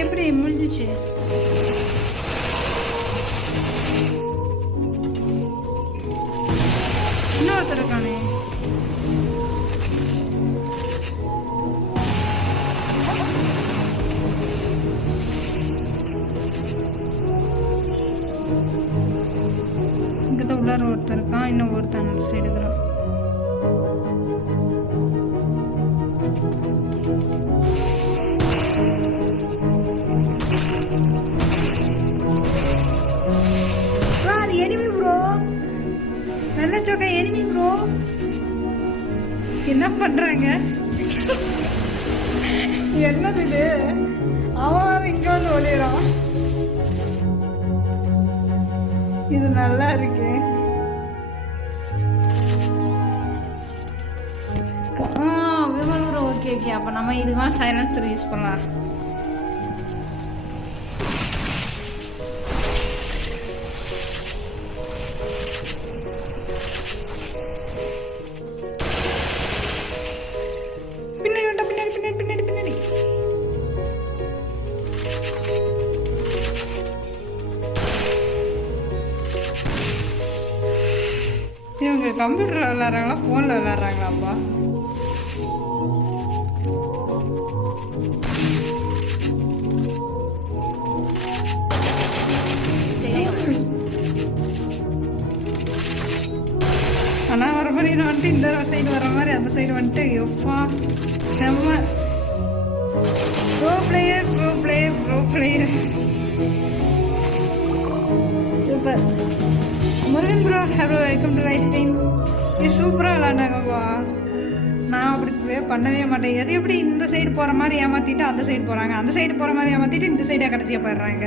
எப்படி முடிஞ்சிச்சு? இன்னொருத்தர் இருக்கானே. இங்கதான் உள்ளார ஒருத்தர் இருக்கான், இன்னும் ஒருத்தன் அந்த சைடு இருக்கிறான். எனிமி ப்ரோ, நல்ல சோக்கா எனிமி ப்ரோ. என்ன பண்றாங்க? என்னது இது? அவன் இங்க வந்து ஒளிறான். இது நல்லா இருக்கு. Vimal bro okay okay. அப்ப நம்ம இதுதான் சைலன்சர் யூஸ் பண்ணலாம். பின்னாடி இவங்க கம்ப்யூட்டர்ல விளையாடுறாங்களா போன்ல விளையாடுறாங்களாப்பா? ஆனா வர மாதிரி வந்துட்டு இந்த சைடு வர மாதிரி அந்த சைடு வந்துட்டு எப்பா செம்ம. Bro player super. Murugan bro hello, welcome to life time. இது சூப்பராக விளாண்டாங்கப்பா. நான் அப்படி பண்ணவே மாட்டேன். எது எப்படி இந்த சைடு போகிற மாதிரி ஏமாற்றிட்டு அந்த சைடு போகிறாங்க, அந்த சைடு போகிற மாதிரி ஏமாற்றிட்டு இந்த சைடாக கடைசியாக போயிடுறாங்க.